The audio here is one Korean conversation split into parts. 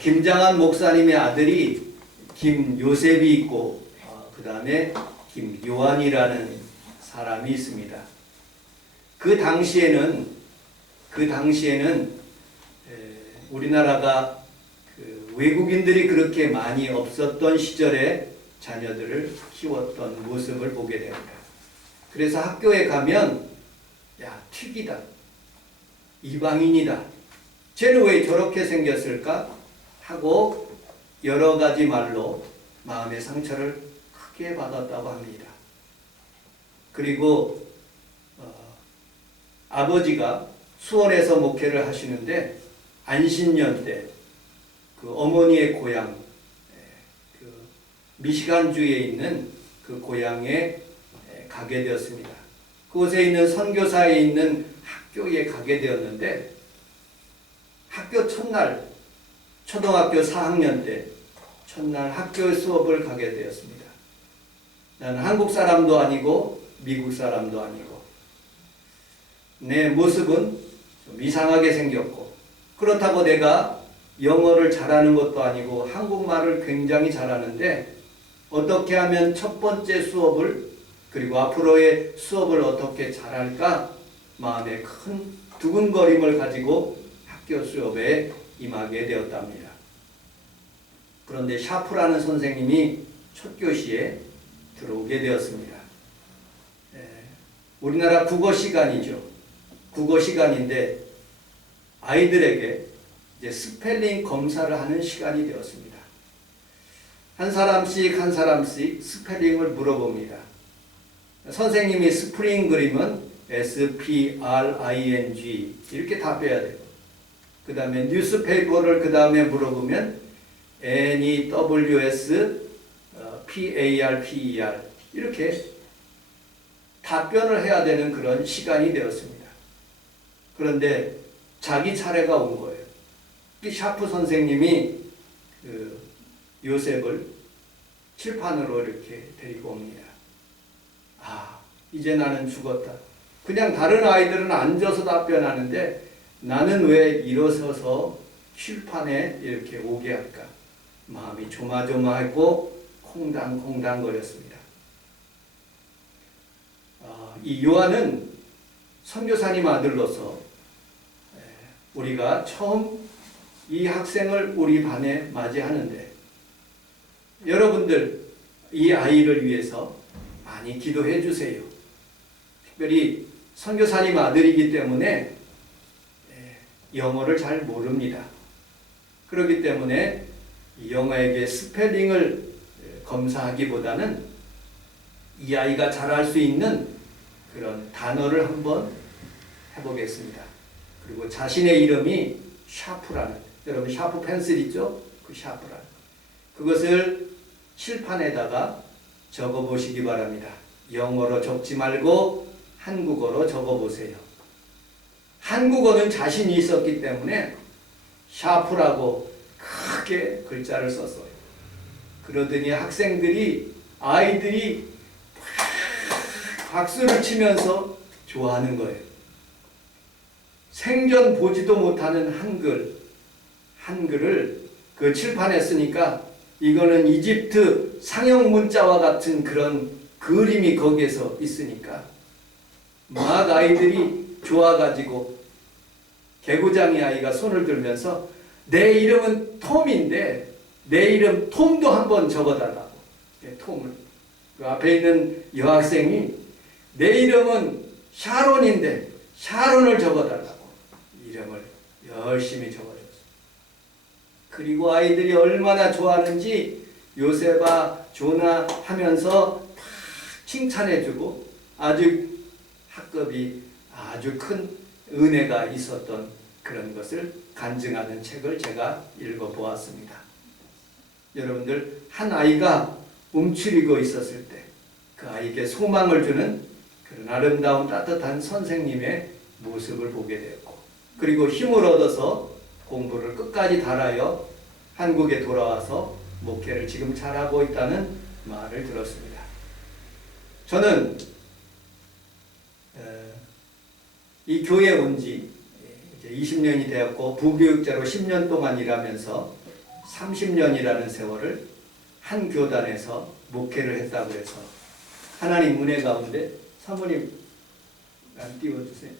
김장한 목사님의 아들이 김요셉이 있고 그 다음에 김요한이라는 사람이 있습니다. 그 당시에는 우리나라가 외국인들이 그렇게 많이 없었던 시절에 자녀들을 키웠던 모습을 보게 됩니다. 그래서 학교에 가면 야, 튀기다, 이방인이다, 쟤는 왜 저렇게 생겼을까 하고 여러 가지 말로 마음의 상처를 크게 받았다고 합니다. 그리고 아버지가 수원에서 목회를 하시는데 안신년 때 그 어머니의 고향 그 미시간주에 있는 그 고향에 가게 되었습니다. 그곳에 있는 선교사에 있는 학교에 가게 되었는데 학교 첫날 초등학교 4학년 때 첫날 학교 수업을 가게 되었습니다. 나는 한국 사람도 아니고 미국 사람도 아니고 내 모습은 좀 이상하게 생겼고 그렇다고 내가 영어를 잘하는 것도 아니고 한국말을 굉장히 잘하는데 어떻게 하면 첫 번째 수업을 그리고 앞으로의 수업을 어떻게 잘할까 마음에 큰 두근거림을 가지고 학교 수업에 임하게 되었답니다. 그런데 샤프라는 선생님이 첫 교시에 들어오게 되었습니다. 우리나라 국어 시간이죠. 국어 시간인데 아이들에게 이제 스펠링 검사를 하는 시간이 되었습니다. 한 사람씩 스펠링을 물어봅니다. 선생님이 스프링 그리면 SPRING 이렇게 답해야 돼요. 그 다음에 뉴스페이퍼를 그 다음에 물어보면 NEWS PARPER 이렇게 답변을 해야 되는 그런 시간이 되었습니다. 그런데 자기 차례가 온 거예요. 샤프 선생님이 그 요셉을 칠판으로 이렇게 데리고 옵니다. 이제 나는 죽었다. 그냥 다른 아이들은 앉아서 답변하는데 나는 왜 일어서서 칠판에 이렇게 오게 할까? 마음이 조마조마했고 콩당콩당 거렸습니다. 이 요한은 선교사님 아들로서 우리가 처음 이 학생을 우리 반에 맞이하는데 여러분들 이 아이를 위해서 많이 기도해 주세요. 특별히 선교사님 아들이기 때문에 영어를 잘 모릅니다. 그렇기 때문에 영어에게 스펠링을 검사하기보다는 이 아이가 잘할 수 있는 그런 단어를 한번 해보겠습니다. 그리고 자신의 이름이 샤프라는, 여러분 샤프 펜슬 있죠? 그 샤프라는 그것을 칠판에다가 적어보시기 바랍니다. 영어로 적지 말고 한국어로 적어보세요. 한국어는 자신이 있었기 때문에 샤프라고 크게 글자를 썼어요. 그러더니 아이들이 박수를 치면서 좋아하는 거예요. 생전 보지도 못하는 한글을 그 칠판에 쓰니까 이거는 이집트 상형 문자와 같은 그런 그림이 거기에서 있으니까 막 아이들이 좋아가지고 개구장이 아이가 손을 들면서 내 이름은 톰인데 내 이름 톰도 한번 적어달라고. 톰을. 그 앞에 있는 여학생이 내 이름은 샤론인데 샤론을 적어달라고 이름을 열심히 적어줬어요. 그리고 아이들이 얼마나 좋아하는지 요셉아 조나 하면서 다 칭찬해주고 아주 학급이 아주 큰 은혜가 있었던 그런 것을 간증하는 책을 제가 읽어보았습니다. 여러분들 한 아이가 움츠리고 있었을 때 그 아이에게 소망을 주는 그런 아름다운 따뜻한 선생님의 모습을 보게 되었고 그리고 힘을 얻어서 공부를 끝까지 달아요 한국에 돌아와서 목회를 지금 잘하고 있다는 말을 들었습니다. 저는 이 교회에 온 지 이제 20년이 되었고 부교육자로 10년 동안 일하면서 30년이라는 세월을 한 교단에서 목회를 했다고 해서 하나님 은혜 가운데 사모님 안 띄워주세요.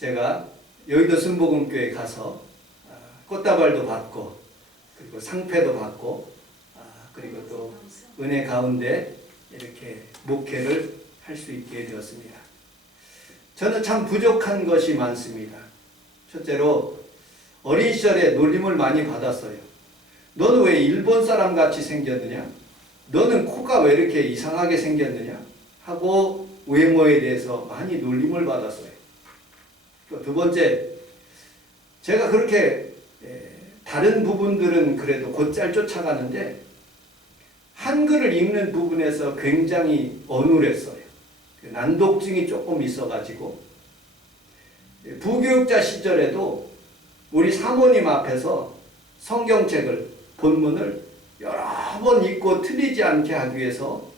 제가 여의도 순복음교회 가서 꽃다발도 받고 그리고 상패도 받고 그리고 또 은혜 가운데 이렇게 목회를 할 수 있게 되었습니다. 저는 참 부족한 것이 많습니다. 첫째로 어린 시절에 놀림을 많이 받았어요. 너는 왜 일본 사람 같이 생겼느냐? 너는 코가 왜 이렇게 이상하게 생겼느냐? 하고 외모에 대해서 많이 놀림을 받았어요. 두 번째, 제가 그렇게 다른 부분들은 그래도 곧잘 쫓아가는데 한글을 읽는 부분에서 굉장히 어눌했어요. 난독증이 조금 있어가지고 부교육자 시절에도 우리 사모님 앞에서 성경책을 본문을 여러 번 읽고 틀리지 않게 하기 위해서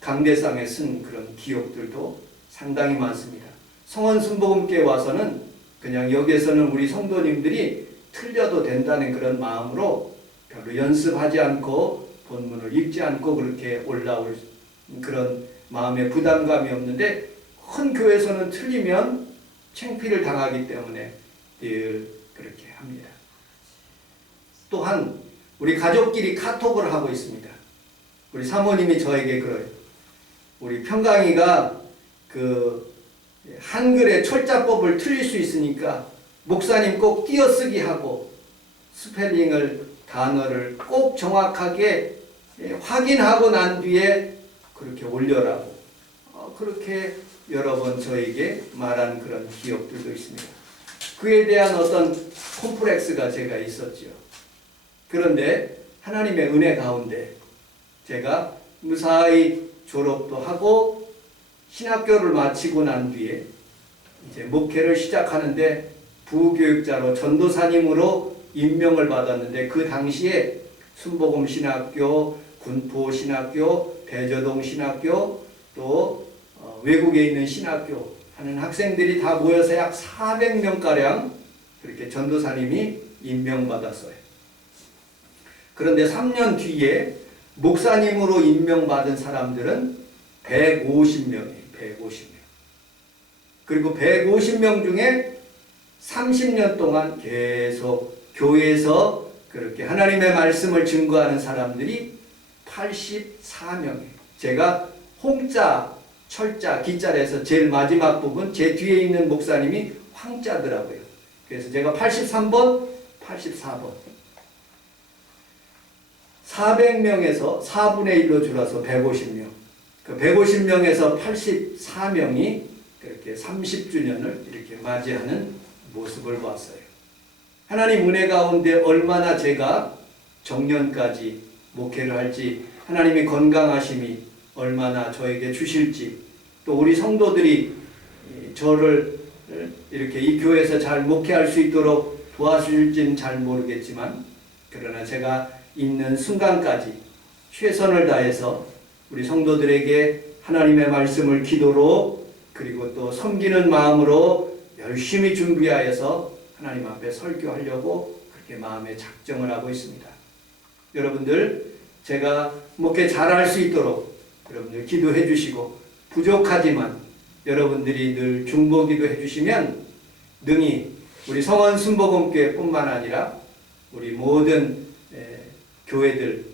강대상에 쓴 그런 기억들도 상당히 많습니다. 성원 순복음교회 와서는 그냥 여기에서는 우리 성도님들이 틀려도 된다는 그런 마음으로 별로 연습하지 않고 본문을 읽지 않고 그렇게 올라올 그런 마음의 부담감이 없는데 큰 교회에서는 틀리면 창피를 당하기 때문에 늘 그렇게 합니다. 또한 우리 가족끼리 카톡을 하고 있습니다. 우리 사모님이 저에게 그래요. 우리 평강이가 그 한글의 철자법을 틀릴 수 있으니까 목사님 꼭 띄어쓰기 하고 스펠링을 단어를 꼭 정확하게 확인하고 난 뒤에 그렇게 올려라고 그렇게 여러 번 저에게 말한 그런 기억들도 있습니다. 그에 대한 어떤 콤플렉스가 제가 있었죠. 그런데 하나님의 은혜 가운데 제가 무사히 졸업도 하고 신학교를 마치고 난 뒤에 이제 목회를 시작하는데 부교육자로 전도사님으로 임명을 받았는데 그 당시에 순복음 신학교, 군포 신학교, 대저동 신학교 또 외국에 있는 신학교 하는 학생들이 다 모여서 약 400명가량 그렇게 전도사님이 임명받았어요. 그런데 3년 뒤에 목사님으로 임명받은 사람들은 150명이에요. 150명. 그리고 150명 중에 30년 동안 계속 교회에서 그렇게 하나님의 말씀을 증거하는 사람들이 84명이에요. 제가 홍자, 철자, 기자에서 제일 마지막 부분 제 뒤에 있는 목사님이 황자더라고요. 그래서 제가 83번, 84번 400명에서 4분의 1로 줄어서 150명 그 150명에서 84명이 그렇게 30주년을 이렇게 맞이하는 모습을 봤어요. 하나님 은혜 가운데 얼마나 제가 정년까지 목회를 할지 하나님의 건강하심이 얼마나 저에게 주실지 또 우리 성도들이 저를 이렇게 이 교회에서 잘 목회할 수 있도록 도와주실지는 잘 모르겠지만 그러나 제가 있는 순간까지 최선을 다해서 우리 성도들에게 하나님의 말씀을 기도로 그리고 또 섬기는 마음으로 열심히 준비하여서 하나님 앞에 설교하려고 그렇게 마음에 작정을 하고 있습니다. 여러분들 제가 목회 잘할 수 있도록 여러분들 기도해 주시고 부족하지만 여러분들이 늘 중보기도 해주시면 능히 우리 성원 순복음교회 뿐만 아니라 우리 모든 교회들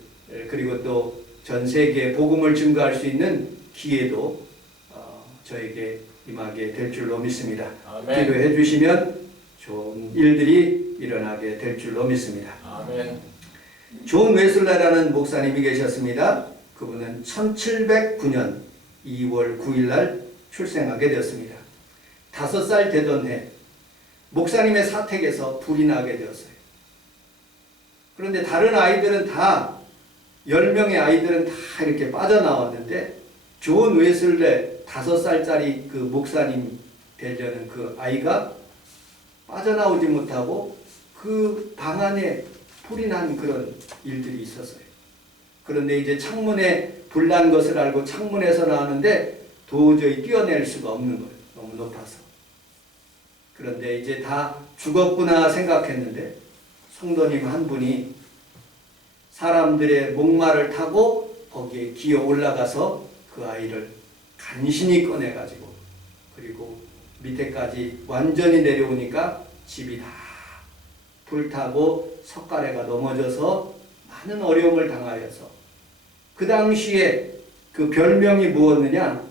그리고 또 전 세계에 복음을 증거할 수 있는 기회도 저에게 임하게 될 줄로 믿습니다. 아멘. 기도해 주시면 좋은 일들이 일어나게 될 줄로 믿습니다. 아멘. 존 웨슬레라는 목사님이 계셨습니다. 그분은 1709년 2월 9일 날 출생하게 되었습니다. 5살 되던 해 목사님의 사택에서 불이 나게 되었어요. 그런데 다른 아이들은 다 10명의 아이들은 다 이렇게 빠져나왔는데 존 웨슬레 5살짜리 그 목사님 되려는 그 아이가 빠져나오지 못하고 그 방 안에 불이 난 그런 일들이 있었어요. 그런데 이제 창문에 불난 것을 알고 창문에서 나왔는데 도저히 뛰어낼 수가 없는 거예요. 너무 높아서. 그런데 이제 다 죽었구나 생각했는데 성도님 한 분이 사람들의 목마를 타고 거기에 기어 올라가서 그 아이를 간신히 꺼내가지고, 그리고 밑에까지 완전히 내려오니까 집이 다 불타고 석가래가 넘어져서 많은 어려움을 당하여서, 그 당시에 그 별명이 무엇느냐,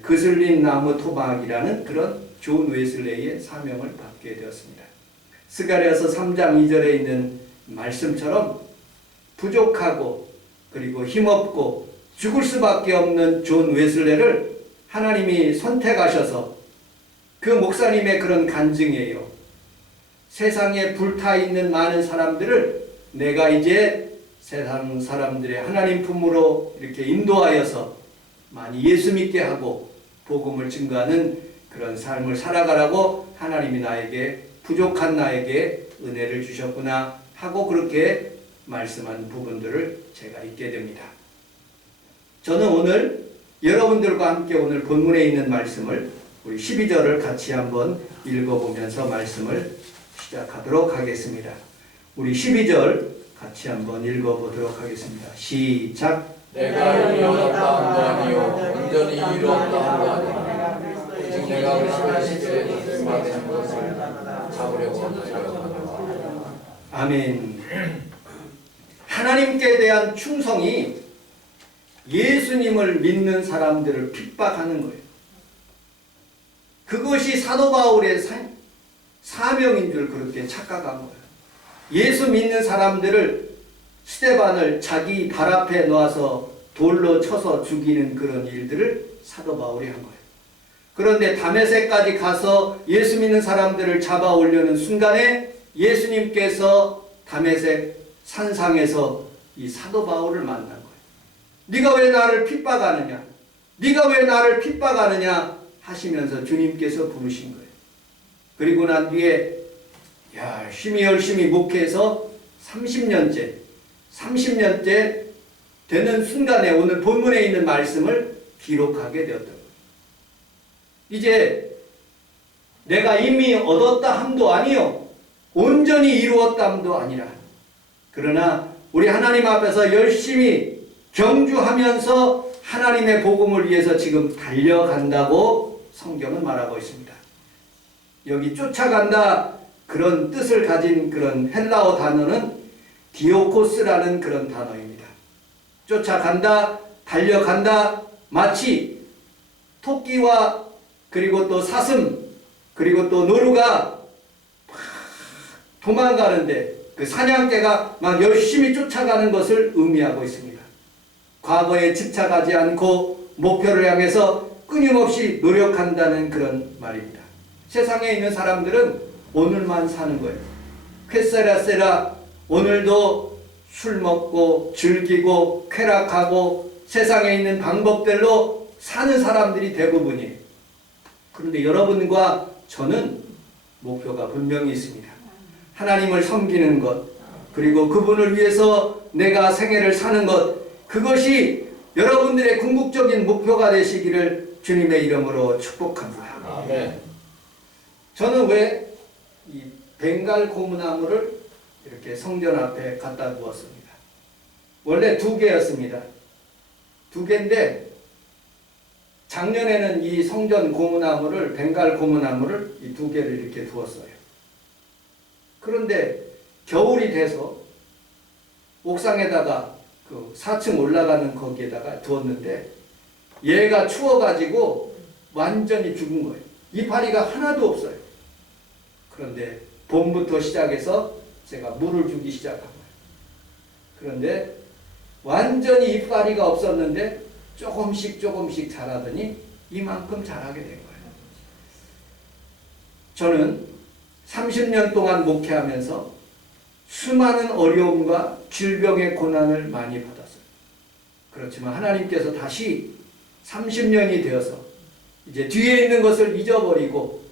그슬린 나무 토막이라는 그런 존 웨슬레이의 사명을 받게 되었습니다. 스가랴서 3장 2절에 있는 말씀처럼 부족하고 그리고 힘없고 죽을 수밖에 없는 존 웨슬레를 하나님이 선택하셔서, 그 목사님의 그런 간증이에요. 세상에 불타있는 많은 사람들을 내가 이제 세상 사람들의 하나님 품으로 이렇게 인도하여서 많이 예수 믿게 하고 복음을 증거하는 그런 삶을 살아가라고 하나님이 나에게, 부족한 나에게 은혜를 주셨구나 하고 그렇게 말씀한 부분들을 제가 읽게 됩니다. 저는 오늘 여러분들과 함께 오늘 본문에 있는 말씀을, 우리 12절을 같이 한번 읽어보면서 말씀을 시작하도록 하겠습니다. 우리 12절 같이 한번 읽어보도록 하겠습니다. 시작. 내가 이루었다 한도 아니요 온전히 이루었다 한도 아니요 오직 내가 의심하실 때 받은 것을 잡으려고 하노라. 아멘. 하나님께 대한 충성이 예수님을 믿는 사람들을 핍박하는 거예요. 그것이 사도 바울의 사명인 줄 그렇게 착각한 거예요. 예수 믿는 사람들을, 스데반을 자기 발 앞에 놓아서 돌로 쳐서 죽이는 그런 일들을 사도 바울이 한 거예요. 그런데 다메섹까지 가서 예수 믿는 사람들을 잡아 올려는 순간에 예수님께서 다메섹 산상에서 이 사도 바울을 만난 거예요. 네가 왜 나를 핍박하느냐? 네가 왜 나를 핍박하느냐? 하시면서 주님께서 부르신 거예요. 그리고 난 뒤에 열심히 목회해서 30년째 되는 순간에 오늘 본문에 있는 말씀을 기록하게 되었던 거예요. 이제 내가 이미 얻었다 함도 아니요 온전히 이루었다 함도 아니라, 그러나 우리 하나님 앞에서 열심히 경주하면서 하나님의 복음을 위해서 지금 달려간다고 성경은 말하고 있습니다. 여기 쫓아간다 그런 뜻을 가진 그런 헬라어 단어는 디오코스라는 그런 단어입니다. 쫓아간다, 달려간다, 마치 토끼와 그리고 또 사슴 그리고 또 노루가 도망가는데 그 사냥개가 막 열심히 쫓아가는 것을 의미하고 있습니다. 과거에 집착하지 않고 목표를 향해서 끊임없이 노력한다는 그런 말입니다. 세상에 있는 사람들은 오늘만 사는 거예요. 쾌세라세라, 오늘도 술 먹고 즐기고 쾌락하고 세상에 있는 방법들로 사는 사람들이 대부분이에요. 그런데 여러분과 저는 목표가 분명히 있습니다. 하나님을 섬기는 것, 그리고 그분을 위해서 내가 생애를 사는 것, 그것이 여러분들의 궁극적인 목표가 되시기를 주님의 이름으로 축복합니다. 아멘. 저는 왜 이 벵갈 고무나무를 이렇게 성전 앞에 갖다 두었습니다. 원래 2개였습니다. 2개인데 작년에는 이 성전 고무나무를, 벵갈 고무나무를 이 2개를 이렇게 두었어요. 그런데 겨울이 돼서 옥상에다가 그 4층 올라가는 거기에다가 두었는데 얘가 추워가지고 완전히 죽은 거예요. 이파리가 하나도 없어요. 그런데 봄부터 시작해서 제가 물을 주기 시작한 거예요. 그런데 완전히 이파리가 없었는데 조금씩 자라더니 이만큼 자라게 된 거예요. 저는 30년 동안 목회하면서 수많은 어려움과 질병의 고난을 많이 받았어요. 그렇지만 하나님께서 다시 30년이 되어서 이제 뒤에 있는 것을 잊어버리고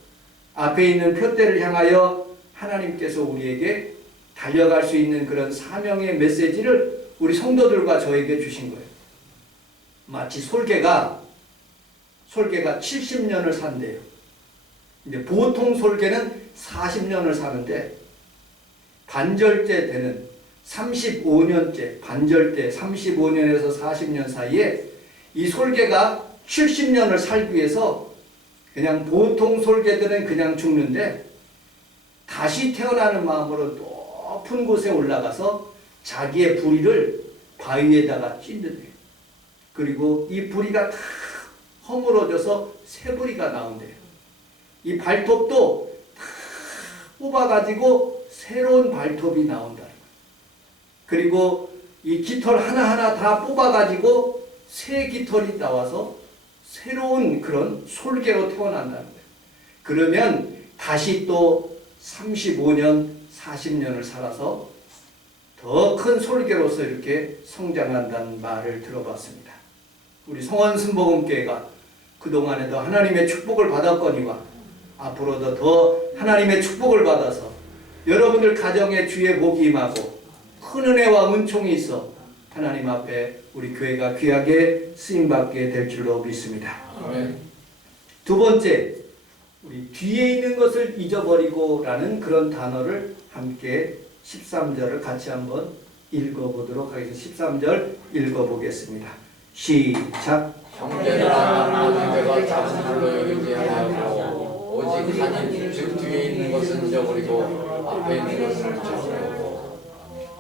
앞에 있는 표대를 향하여 하나님께서 우리에게 달려갈 수 있는 그런 사명의 메시지를 우리 성도들과 저에게 주신 거예요. 마치 솔개가 70년을 산대요. 이제 보통 솔개는 40년을 사는데 반절째 되는 35년째, 반절째 35년에서 40년 사이에 이 솔개가 70년을 살기 위해서 그냥 보통 솔개들은 그냥 죽는데 다시 태어나는 마음으로 높은 곳에 올라가서 자기의 부리를 바위에다가 찐든대요. 그리고 이 부리가 다 허물어져서 새 부리가 나온대요. 이 발톱도 다 뽑아가지고 새로운 발톱이 나온다. 그리고 이 깃털 하나하나 다 뽑아가지고 새 깃털이 나와서 새로운 그런 솔개로 태어난다는 거예요. 그러면 다시 또 35년, 40년을 살아서 더 큰 솔개로서 이렇게 성장한다는 말을 들어봤습니다. 우리 성원순복음교회가 그동안에도 하나님의 축복을 받았거니와 앞으로도 더 하나님의 축복을 받아서 여러분들 가정에 주의 복이 임하고 큰 은혜와 은총이 있어 하나님 앞에 우리 교회가 귀하게 쓰임받게 될 줄로 믿습니다. 아멘. 두 번째, 우리 뒤에 있는 것을 잊어버리고 라는 그런 단어를 함께 13절을 같이 한번 읽어보도록 하겠습니다. 13절 읽어보겠습니다. 시작. 형제들아 너희가 작은 줄로 여기지 아니하고 오직 하나님 즉 뒤에 있는 것은 잊어버리고 앞에 있는 것을 찾으려고.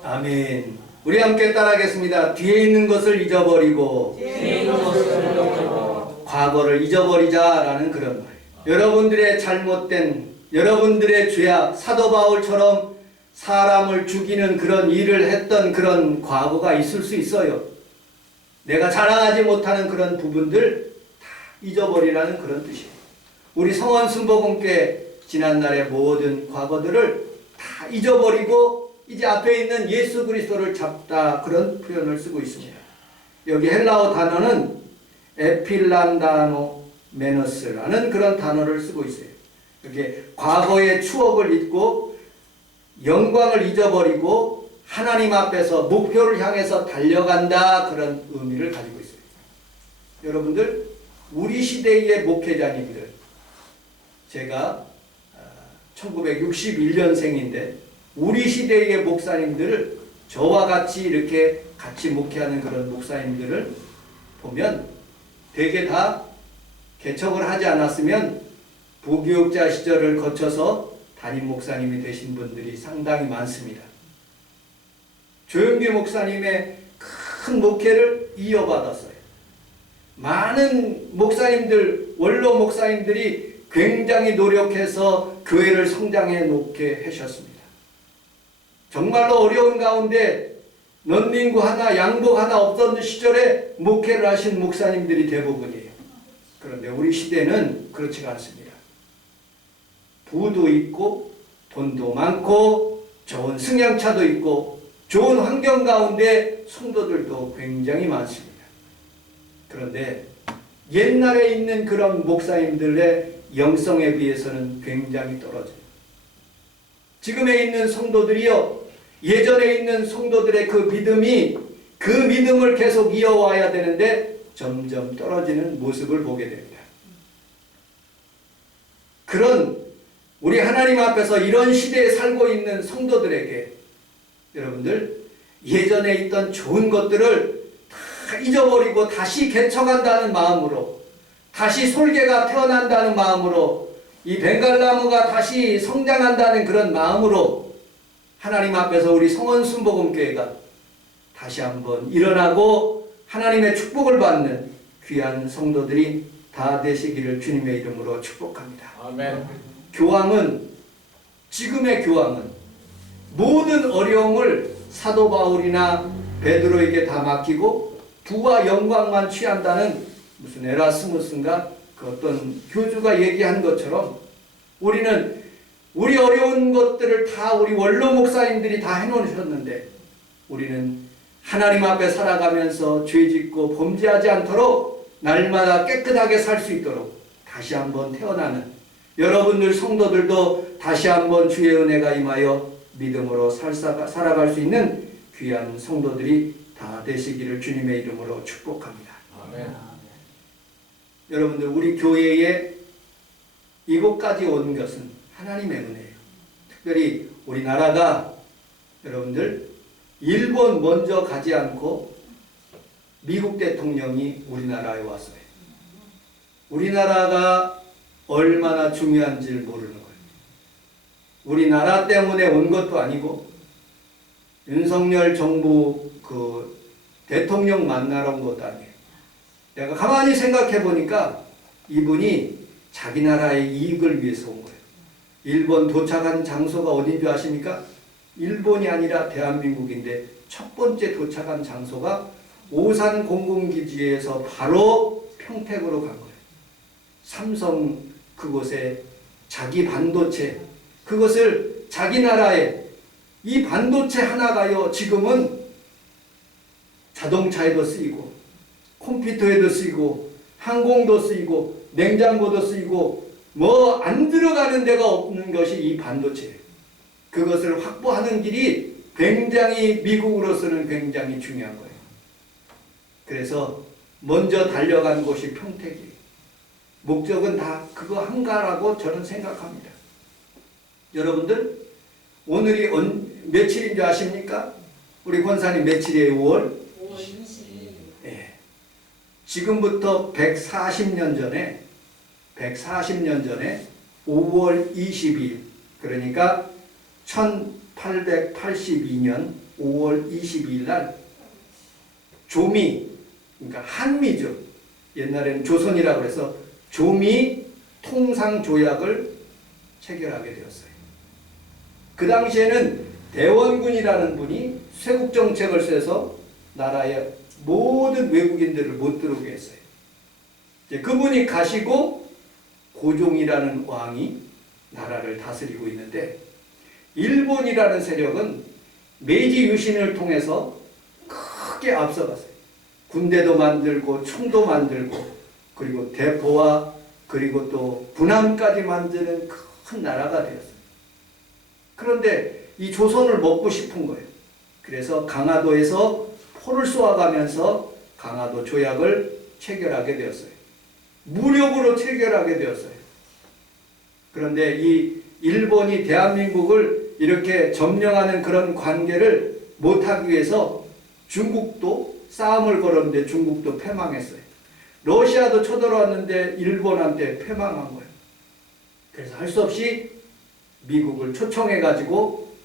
아멘. 우리 함께 따라하겠습니다. 뒤에 있는 것을 잊어버리고 과거를 잊어버리자라는 그런 말. 여러분들의 잘못된 여러분들의 죄악 사도 바울처럼 사람을 죽이는 그런 일을 했던 그런 과거가 있을 수 있어요. 내가 자랑하지 못하는 그런 부분들 다 잊어버리라는 그런 뜻이에요. 우리 성원순복음교회 지난날의 모든 과거들을 다 잊어버리고 이제 앞에 있는 예수 그리스도를 잡다 그런 표현을 쓰고 있습니다. 여기 헬라어 단어는 에필란다노 메너스라는 그런 단어를 쓰고 있어요. 이렇게 과거의 추억을 잊고 영광을 잊어버리고 하나님 앞에서 목표를 향해서 달려간다 그런 의미를 가지고 있어요. 여러분들 우리 시대의 목회자님들 제가 1961년생인데 우리 시대의 목사님들을 저와 같이 이렇게 같이 목회하는 그런 목사님들을 보면 대개 다 개척을 하지 않았으면 부교육자 시절을 거쳐서 담임 목사님이 되신 분들이 상당히 많습니다. 조영기 목사님의 큰 목회를 이어받았어요. 많은 목사님들, 원로 목사님들이 굉장히 노력해서 교회를 성장해 놓게 하셨습니다. 정말로 어려운 가운데 넌닝구 하나, 양복 하나 없던 시절에 목회를 하신 목사님들이 대부분이에요. 그런데 우리 시대는 그렇지가 않습니다. 부도 있고 돈도 많고 좋은 승용차도 있고 좋은 환경 가운데 성도들도 굉장히 많습니다. 그런데 옛날에 있는 그런 목사님들의 영성에 비해서는 굉장히 떨어져요. 지금에 있는 성도들이요, 예전에 있는 성도들의 그 믿음이 그 믿음을 계속 이어와야 되는데 점점 떨어지는 모습을 보게 됩니다. 그런 우리 하나님 앞에서 이런 시대에 살고 있는 성도들에게 여러분들 예전에 있던 좋은 것들을 다 잊어버리고 다시 개척한다는 마음으로 다시 솔개가 태어난다는 마음으로 이 벵갈나무가 다시 성장한다는 그런 마음으로 하나님 앞에서 우리 성원순복음교회가 다시 한번 일어나고 하나님의 축복을 받는 귀한 성도들이 다 되시기를 주님의 이름으로 축복합니다. 아멘. 교황은 지금의 교황은 모든 어려움을 사도 바울이나 베드로에게 다 맡기고 부와 영광만 취한다는 무슨 에라스무스인가 그 어떤 교주가 얘기한 것처럼 우리는 우리 어려운 것들을 다 우리 원로 목사님들이 다 해놓으셨는데 우리는 하나님 앞에 살아가면서 죄짓고 범죄하지 않도록 날마다 깨끗하게 살 수 있도록 다시 한번 태어나는 여러분들 성도들도 다시 한번 주의 은혜가 임하여 믿음으로 살아갈 수 있는 귀한 성도들이 다 되시기를 주님의 이름으로 축복합니다. 아멘. 여러분들 우리 교회에 이곳까지 온 것은 하나님의 은혜예요. 특별히 우리나라가 여러분들 일본 먼저 가지 않고 미국 대통령이 우리나라에 왔어요. 우리나라가 얼마나 중요한지를 모르는 거예요. 우리나라 때문에 온 것도 아니고 윤석열 정부 그 대통령 만나러 온 것도 아니에요. 내가 가만히 생각해 보니까 이분이 자기 나라의 이익을 위해서 온 거예요. 일본 도착한 장소가 어딘 줄 아십니까? 일본이 아니라 대한민국인데 첫 번째 도착한 장소가 오산 공군기지에서 바로 평택으로 간 거예요. 삼성 그곳에 자기 반도체 그것을 자기 나라에 이 반도체 하나가요 지금은 자동차에도 쓰이고 컴퓨터에도 쓰이고 항공도 쓰이고 냉장고도 쓰이고 뭐 안 들어가는 데가 없는 것이 이 반도체예요. 그것을 확보하는 길이 굉장히 미국으로서는 굉장히 중요한 거예요. 그래서 먼저 달려간 곳이 평택이에요. 목적은 다 그거 한가라고 저는 생각합니다. 여러분들 오늘이 며칠인 줄 아십니까? 우리 권사님 며칠이에요? 5월? 5월 22일. 예. 지금부터 140년 전에 5월 22일 그러니까 1882년 5월 22일 날 조미 그러니까 한미죠. 옛날에는 조선이라고 해서 조미 통상조약을 체결하게 되었어요. 그 당시에는 대원군이라는 분이 쇄국정책을 써서 나라의 모든 외국인들을 못 들어오게 했어요. 이제 그분이 가시고 고종이라는 왕이 나라를 다스리고 있는데 일본이라는 세력은 메이지 유신을 통해서 크게 앞서갔어요. 군대도 만들고 총도 만들고 그리고 대포와 그리고 또 군함까지 만드는 큰 나라가 되었어요. 그런데 이 조선을 먹고 싶은 거예요. 그래서 강화도에서 포를 쏘아가면서 강화도 조약을 체결하게 되었어요. 무력으로 체결하게 되었어요. 그런데 이 일본이 대한민국을 이렇게 점령하는 그런 관계를 못하기 위해서 중국도 싸움을 걸었는데 중국도 패망했어요. 러시아도 쳐들어왔는데 일본한테 패망한 거예요. 그래서 할 수 없이 미국을 초청해가지고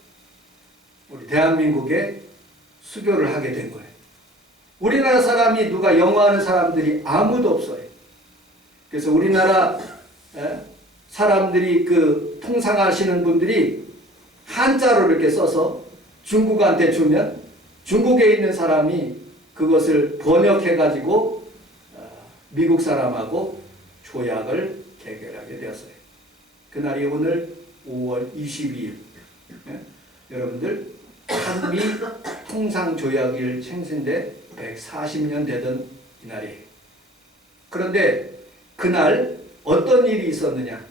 우리 대한민국에 수교를 하게 된 거예요. 우리나라 사람이 누가 영어하는 사람들이 아무도 없어요. 그래서 우리나라 사람들이 그 통상하시는 분들이 한자로 이렇게 써서 중국한테 주면 중국에 있는 사람이 그것을 번역해가지고 미국 사람하고 조약을 체결하게 되었어요. 그날이 오늘 5월 22일. 여러분들 한미 통상조약일 생신대 140년 되던 이날이에요. 그런데 그날 어떤 일이 있었느냐?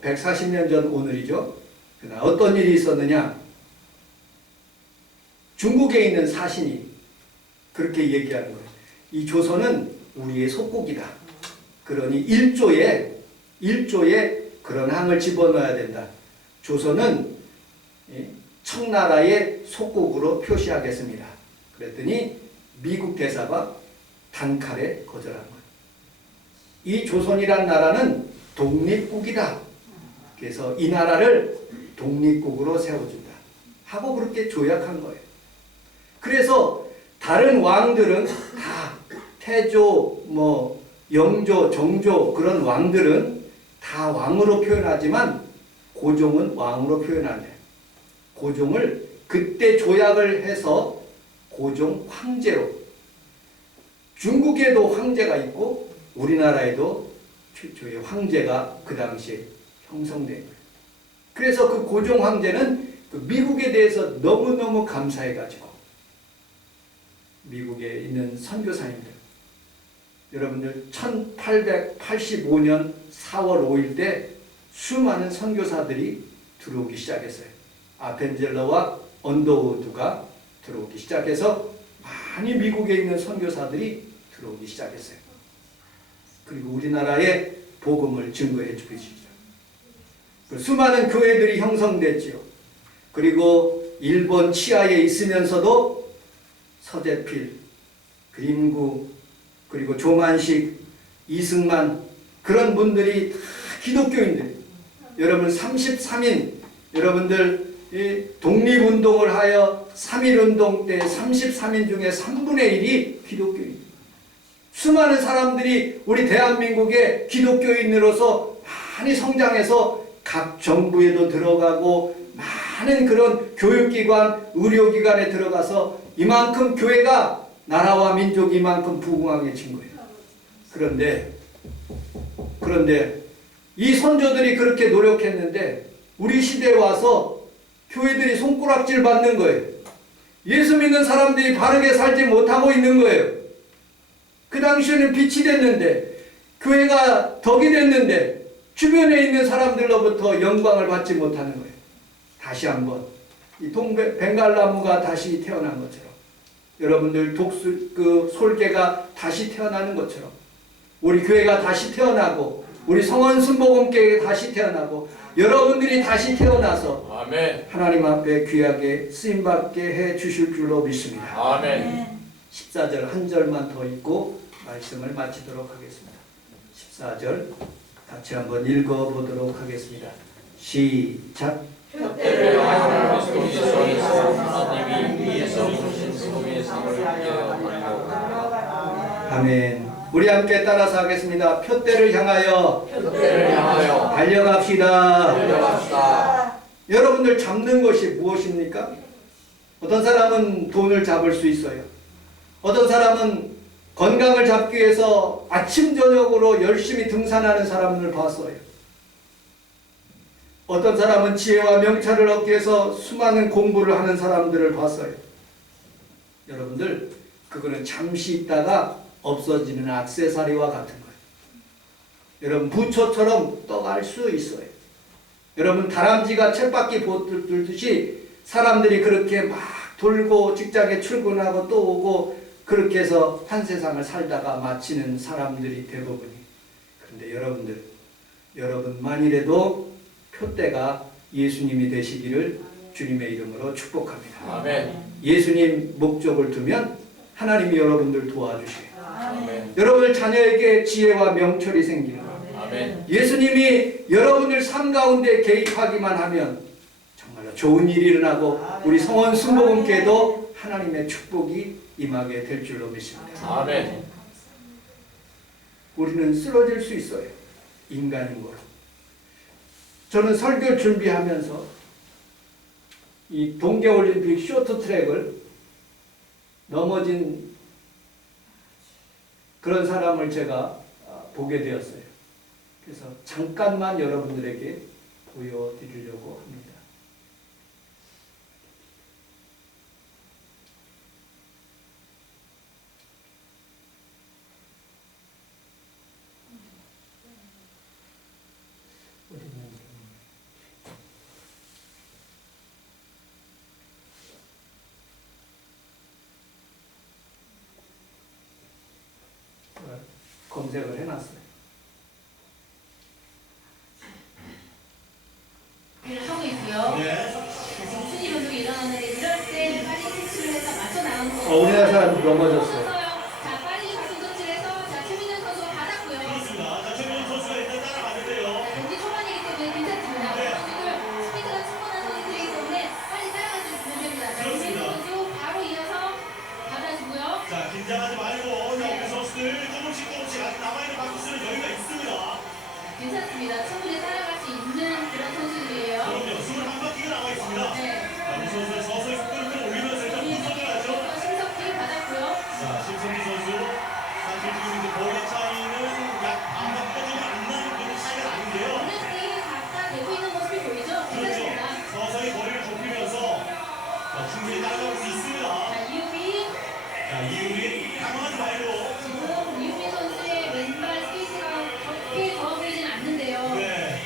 140년 전 오늘이죠. 그날 어떤 일이 있었느냐? 중국에 있는 사신이 그렇게 얘기하는 거예요. 이 조선은 우리의 속국이다. 그러니 일조에 그런 항을 집어넣어야 된다. 조선은 청나라의 속국으로 표시하겠습니다. 그랬더니 미국 대사가 단칼에 거절한 거예요. 이 조선이란 나라는 독립국이다. 그래서 이 나라를 독립국으로 세워준다. 하고 그렇게 조약한 거예요. 그래서 다른 왕들은 다 태조, 영조, 정조 그런 왕들은 다 왕으로 표현하지만 고종은 왕으로 표현 안 해요. 고종을 그때 조약을 해서 고종 황제로 중국에도 황제가 있고 우리나라에도 최초의 황제가 그 당시에 형성된 거예요. 그래서 그 고종 황제는 그 미국에 대해서 너무너무 감사해가지고 미국에 있는 선교사님들 여러분들 1885년 4월 5일 때 수많은 선교사들이 들어오기 시작했어요. 아펜젤러와 언더우드가 들어오기 시작해서 많이 미국에 있는 선교사들이 들어오기 시작했어요. 그리고 우리나라에 복음을 증거해 주시죠. 수많은 교회들이 형성됐지요. 그리고 일본 치하에 있으면서도 서재필, 그림구, 그리고 조만식, 이승만 그런 분들이 다 기독교인들. 여러분 33인 여러분들 이 독립운동을 하여 3.1운동 때 33인 중에 3분의 1이 기독교인. 수많은 사람들이 우리 대한민국의 기독교인으로서 많이 성장해서 각 정부에도 들어가고 많은 그런 교육기관, 의료기관에 들어가서 이만큼 교회가 나라와 민족이 이만큼 부흥하게진 거예요. 그런데 이 선조들이 그렇게 노력했는데 우리 시대에 와서 교회들이 손가락질 받는 거예요. 예수 믿는 사람들이 바르게 살지 못하고 있는 거예요. 그 당시에는 빛이 됐는데 교회가 덕이 됐는데 주변에 있는 사람들로부터 영광을 받지 못하는 거예요. 다시 한번 이 벵갈나무가 다시 태어난 것처럼 여러분들 솔개가 다시 태어나는 것처럼 우리 교회가 다시 태어나고 우리 성원 순복음교회가 다시 태어나고 여러분들이 다시 태어나서 아멘. 하나님 앞에 귀하게 쓰임받게 해 주실 줄로 믿습니다. 아멘. 14절 한 절만 더 읽고 말씀을 마치도록 하겠습니다. 14절 같이 한번 읽어보도록 하겠습니다. 시작. 표대를 향하여 그리스도께서 하나님이 위에서 부르신 소명의 상을 위하여 아멘. 우리 함께 따라서 하겠습니다. 표대를 향하여 달려갑시다. 여러분들 잡는 것이 무엇입니까? 어떤 사람은 돈을 잡을 수 있어요. 어떤 사람은 건강을 잡기 위해서 아침 저녁으로 열심히 등산하는 사람을 봤어요. 어떤 사람은 지혜와 명찰을 얻기 위해서 수많은 공부를 하는 사람들을 봤어요. 여러분들 그거는 잠시 있다가 없어지는 액세서리와 같은 거예요. 여러분 부초처럼 떠갈 수 있어요. 여러분 다람쥐가 쳇바퀴 돌듯이 사람들이 그렇게 막 돌고 직장에 출근하고 또 오고 그렇게 해서 한 세상을 살다가 마치는 사람들이 대부분이. 그런데 여러분 만일에도 표대가 예수님이 되시기를 주님의 이름으로 축복합니다. 아멘. 예수님 목적을 두면 하나님이 여러분들 도와주셔요. 아멘. 여러분들 자녀에게 지혜와 명철이 생기는 거예요. 아멘. 예수님이 여러분들 삶 가운데 개입하기만 하면 정말로 좋은 일이 일어나고 우리 성원 순복음교회도 하나님의 축복이 임하게 될 줄로 믿습니다. 아멘. 우리는 쓰러질 수 있어요. 인간인 거로. 저는 설교 준비하면서 이 동계올림픽 쇼트트랙을 넘어진 그런 사람을 제가 보게 되었어요. 그래서 잠깐만 여러분들에게 보여드리려고 합니다. 검색을 해놨어요. 하고 있고요. 지금 순위 변동이 일어났는데 이럴 때 빨리 캐치를 해서 맞춰 나가는 거. 우리나라 사람 넘어졌어요. 자, 빨리 가슴 터치를 해서 자, 최민현 선수가 받았고요. 그렇습니다. 자, 최민현 선수가 일단 따라가는데요. 자, 경기 초반이기 때문에 괜찮습니다. 선수들 스피드가 충분한 선수들이기 때문에 빨리 따라갈 수 있으면 됩니다. 자, 김민수 선수 바로 이어서 받아주고요. 자, 긴장하지 말고 자, 우리 선수들 조금씩 아직 남아있는 박수는 여유가 있습니다. 괜찮습니다. 충분히 따라갈 수 있는 그런 선수들이에요. 그럼요. 21바퀴가 남아있습니다. 네. 자, 우리 선수들 서서히 속도를 좀 올리면서 일단 분석을 하죠. 심석희 받았고요. 자, 심성기 선수. 사실 지금 이제 거리 차이는 약 반바퀴가 좀 안 나는 그런 차이가 나는데요. 오늘 게임 각각 내고 있는 모습이 보이죠? 그렇죠. 괜찮습니다. 서서히 거리를 좁히면서 자, 충분히 따라가고 있습니다. 자, 이유빈. 자, 이유리 당황하지 말고. 지금 이유빈 선수의 왼발 스케이트가 그렇게 좋아 보이진 않는데요. 네.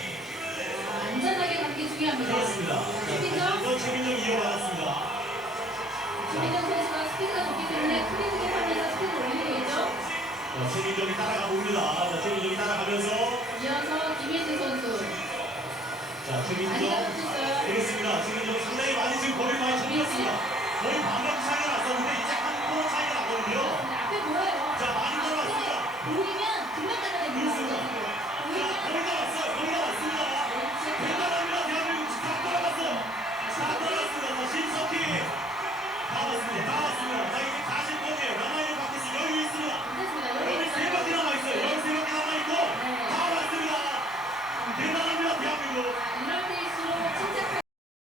안전하게 갖기 중요합니다. 그렇습니다. 자, 최민정 이어받았습니다. 김민정 선수가 스피드가 좋기 때문에 크게 하면서 스피드를 올리게 되죠. 자, 최민정이 따라가 봅니다. 자, 최민정이 따라가면서 이어서 김혜진 선수. 자, 많이 최민정 잡았어요. 그렇습니다. 최민정 상당히 많이 지금 거의 많이 좁혔습니다. 거의 반반 차이가 났었는데 이제 한 번 차이가 나거든요. 앞에 보여요. 자, 많이 앞에 들어갔습니다. 보이면 금방 따라다니는 뉴스 거예요.